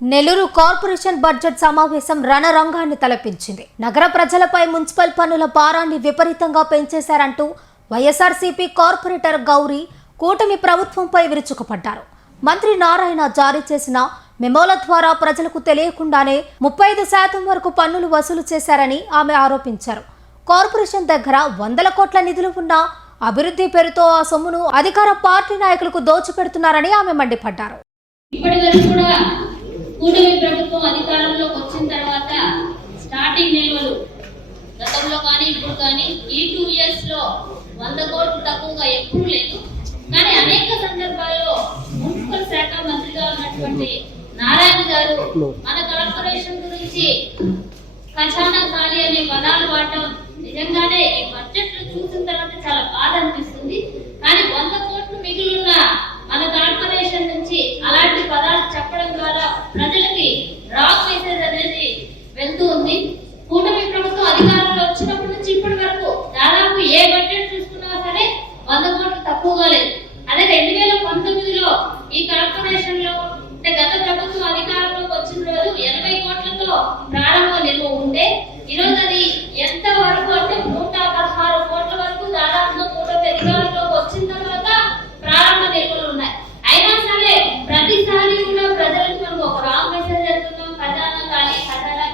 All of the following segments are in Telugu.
నెల్లూరు కార్పొరేషన్ బడ్జెట్ సమావేశం రణరంగాన్ని తలపించింది. నగర ప్రజలపై మున్సిపల్ పన్నుల భారాన్ని విపరీతంగా పెంచేశారంటూ వైఎస్ఆర్సీపీ కార్పొరేటర్ గౌరీ కూటమి ప్రభుత్వంపై విరుచుకుపడ్డారు. మంత్రి నారాయణ జారీ చేసిన మెమోల ద్వారా ప్రజలకు తెలియకుండానే 35% వరకు పన్నులు వసూలు చేశారని ఆమె ఆరోపించారు. కార్పొరేషన్ దగ్గర 100 కోట్ల నిధులు ఉన్నా అభివృద్ధి పేరుతో ఆ సొమ్మును అధికార పార్టీ నాయకులకు దోచిపెడుతున్నారని ఆమె మండిపడ్డారు. కూటమి ప్రభుత్వం అధికారంలోకి వచ్చిన తర్వాత స్టార్టింగ్ నిల్వలు గతంలో కానీ ఇప్పుడు కానీ ఈ 2 years లో 100 కోట్లు తక్కువగా ఎప్పుడు లేదు. కానీ అనేక సందర్భాల్లో మున్సిపల్ శాఖ మంత్రిగా ఉన్నటువంటి నారాయణ గారు మన కార్పొరేషన్ గురించి ఖజానా ఖాళీ అనే పదాలు వాడటం నిజంగానే ఈ బడ్జెట్ చూసిన తర్వాత చాలా బాధ అనిపిస్తుంది. కానీ 100 కోట్లు మిగిలిన మన కార్పొరేషన్ నుంచి అలాంటి పదాలు చెప్పడం ద్వారా ప్రజలకి రాంగ్ మెసేజ్ అనేది వెళ్తూ ఉంది. కూటమి ప్రభుత్వం అధికారంలో వచ్చినప్పటి నుంచి ఇప్పటి వరకు దాదాపు ఏ బడ్జెట్ చూసుకున్నా సరే 100 కోట్లు తక్కువగా లేదు. అదే 2019లో ఈ కార్పొరేషన్ లో అంటే గత ప్రభుత్వం అధికారంలోకి వచ్చిన రోజు 80 కోట్లతో ప్రారంభ నిల్వ ఉంటే ఈరోజు అది ఎంత వరకు అంటే 116 కోట్ల వరకు దాదాపు కూటమి అధికారంలోకి వచ్చిన తర్వాత ప్రారంభ నిల్వలు ఉన్నాయి. అయినా సరే ప్రతిసారి కూడా ప్రజలకు మనం ఒక రాంగ్ మెసేజ్ వెళ్తున్నాం, ఖజానా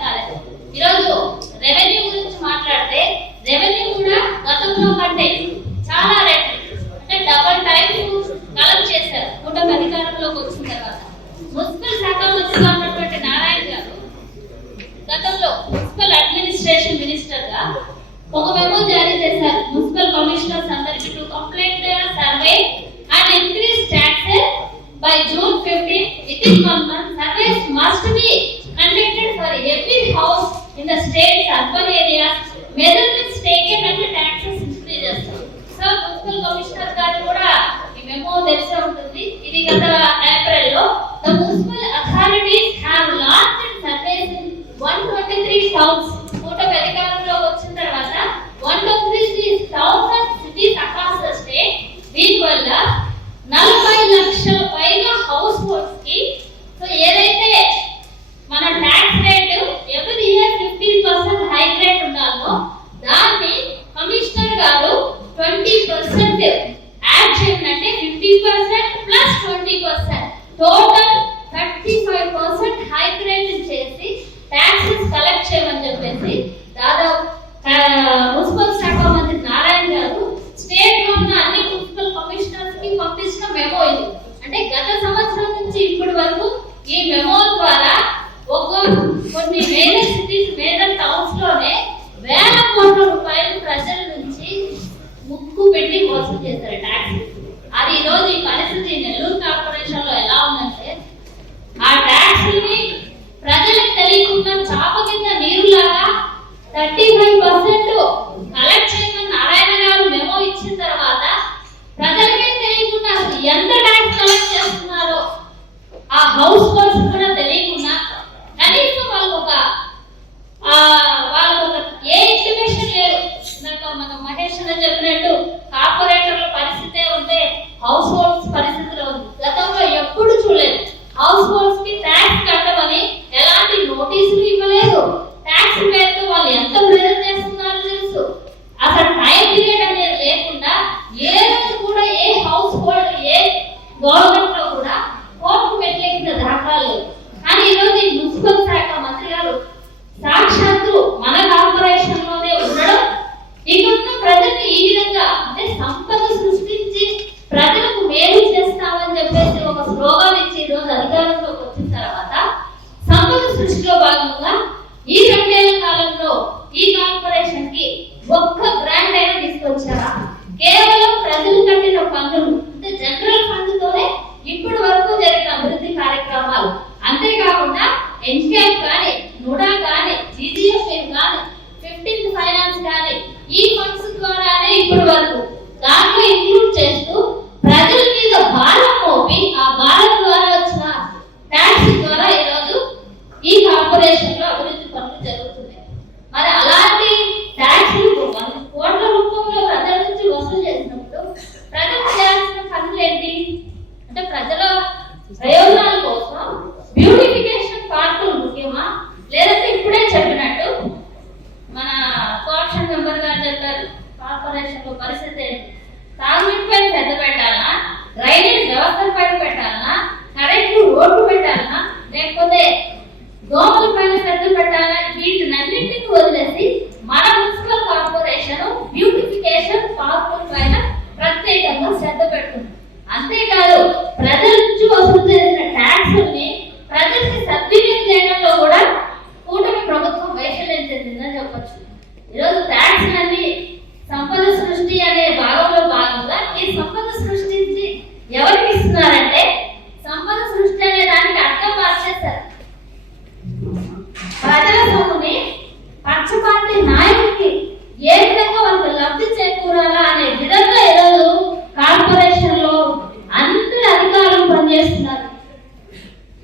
కాలేదు. ఈరోజు రెవెన్యూ గురించి మాట్లాడితే రెవెన్యూ కూడా గతంలో కంటే చాలా రెట్లు అంటే డబల్ టైమ్స్ కలెక్ట్ చేశారు కూటమి అధికారంలోకి వచ్చిన తర్వాత. మున్సిపల్ శాఖ మంత్రిగా ఉన్నటువంటి నారాయణ గారు గతంలో మున్సిపల్ అడ్మినిస్ట్రేషన్ మినిస్టర్ గా ఒక మెమో జారీ చేశారు. మున్సిపల్ కమిషనర్స్ అందరికీ to complete survey and increase taxes by June 15 within 1 month. Surveys must be conducted for every house in the state's urban areas. Measurements taken and taxes increases. So, municipal commissioner garu kuda ee memo telise untundi. Idi gata April lo the municipal authorities have launched surveys in 123 towns. కూటమి అధికారంలో వచ్చిన తర్వాత 123 towns and cities across the state. దీనివల్ల 40 లక్షల పైగా హౌస్ హోల్డ్స్ కి సో ఏదైతే మన tax rate every year 15% hike rate ఉండాలో దాన్ని కమిషనర్ గారు 20% యాడ్ చేయమంటే 50% ప్లస్ 20% టోటల్ 35% హైక్ రేట్ చేసి ట్యాక్సెస్ కలెక్ట్ చేయమని చెప్పేసి దాదాపు మున్సిపల్ శాఖ మంత్రి నారాయణ గారు స్టేట్ లో ఉన్న అన్ని మున్సిపల్ కమిషనర్స్ కి పంపించిన మెమో ఇది. అంటే గత సంవత్సరం నుంచి ఇప్పటి వరకు ఈ మెమో ద్వారా కొన్ని మేజర్ సిటీస్ మేజర్ టౌన్స్ లోనే వేల కోట్ల రూపాయలు ప్రజల నుంచి ముక్కు పెట్టి మోసం చేశారు ట్యాక్స్. అది ఈ రోజు ఈ పరిస్థితి నెల్లూరు కార్పొరేషన్ లో ఎలా ఉందంటే ఆ ట్యాక్స్ ని ప్రజలకు తెలియకుండా చాప కింద నీరులాగా 35% కలెక్ట్ చేయమని నారాయణ గారు మెమో ఇచ్చిన తర్వాత ప్రజలకే తెలియకుండా అసలు ఎంత ట్యాక్స్ కలెక్ట్ చేస్తున్నారో ఆ హౌస్ హోల్డ్స్ కూడా తెలియకుండా కనీసం వాళ్ళకు ఏ ఇంటిమేషన్ లేదు. మన మహేష్ అని చెప్పినట్టు కార్పొరేటర్ల పరిస్థితే ఉంటే హౌస్ హోల్డ్స్ పరిస్థితిలో ఉంది. గతంలో ఎప్పుడు చూడలేదు హౌస్ హోల్డ్స్ కి ట్యాక్స్ కట్టమని ఎలాంటి నోటీసులు ఇవ్వలేదు. ట్యాక్స్ పేరుతో వాళ్ళు ఎంత ప్రెజర్ చేస్తున్నారో తెలుసు. అసలు టైం పీరియడ్ అనేది లేకుండా ఏ రోజు కూడా ఏ హౌస్ హోల్డ్ ఏ గవర్నమెంట్ లో కూడా కోర్టు పెట్టలేకిన దాఖలాలు. కానీ ఈరోజు ఈ మున్సిపల్ శాఖ మంత్రి గారు సాక్షాత్తు మన కార్పొరేషన్ లోనే ఉండడం ఇక్కడున్న ప్రజల్ని ఈ విధంగా అంటే సంపద సృష్టించి ప్రజలకు మేలు చేస్తామని చెప్పేసి ఒక స్లోగన్ ఇచ్చి ఈ రోజు అధికారంలోకి వచ్చిన తర్వాత సంపద సృష్టిలో భాగంగా ఈ 2 ఏళ్ల కాలంలో ఈ కార్పొరేషన్ కి ఒక్క గ్రాంట్ అయినా తీసుకొచ్చారా? కేవలం ప్రజలు కట్టిన పన్నులు అంటే జనరల్ ఫండ్ తోనే ఇప్పటి వరకు జరిగిన అభివృద్ధి కార్యక్రమాలు. అంతేకాకుండా ఎన్కేఎఫ్ కానీ నుడా కానీ జీజీఎఫ్ కానీ 15th ఫైనాన్స్ కానీ ఈ ఫండ్స్ ద్వారానే ఇప్పటి వరకు దాంట్లో ఇంక్లూడ్ చేస్తూ ప్రజల మీద భారం మోపి ఆ భారం ద్వారా వచ్చిన ట్యాక్స్ ద్వారా ఈరోజు ఈ కార్పొరేషన్ లో అభివృద్ధి పనులు జరుగుతున్నాయి. మరి అలాంటి ట్యాక్స్ 100 కోట్ల రూపంలో ప్రజల నుంచి వసూలు చేసినప్పుడు ప్రజలు చేయాల్సిన పనులు ఏంటి అంటే ప్రజల ప్రయోజనాల కోసం బ్యూటిఫికేషన్ లేకపోతే దోమల పైన శ్రద్ధ పెట్టాలా, వీటినన్నింటినీ వదిలేసి మన మున్సిపల్ కార్పొరేషన్ బ్యూటిఫికేషన్ పార్కుల పైన ప్రత్యేకంగా శ్రద్ధ పెడుతుంది. అంతేకాదు ప్రజల నుంచి వసూలు చేసిన ట్యాక్సుల్ని ప్రజలకి సద్వినియోగం చేయడంలో కూడా కూటమి ప్రభుత్వం వైఫల్యం చెందిందని చెప్పొచ్చు. ఈరోజు ట్యాక్స్ అన్ని సంపద సృష్టి అనే భాగంలో భాగంగా ఈ సంపద సృష్టించి ఎవరికి ఇస్తున్నారంటే సంపద సృష్టి అనే దానికి అర్థం మార్చేశారు. ప్రజల సొమ్ముని పక్షపాతి నాయకుడికి ఏ విధంగా వాళ్ళకి లబ్ధి చేకూరాలా అనే విధంగా ఈరోజు కార్పొరేషన్ లో అందరి అధికారులు పనిచేస్తున్నారు.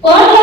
కోట్ల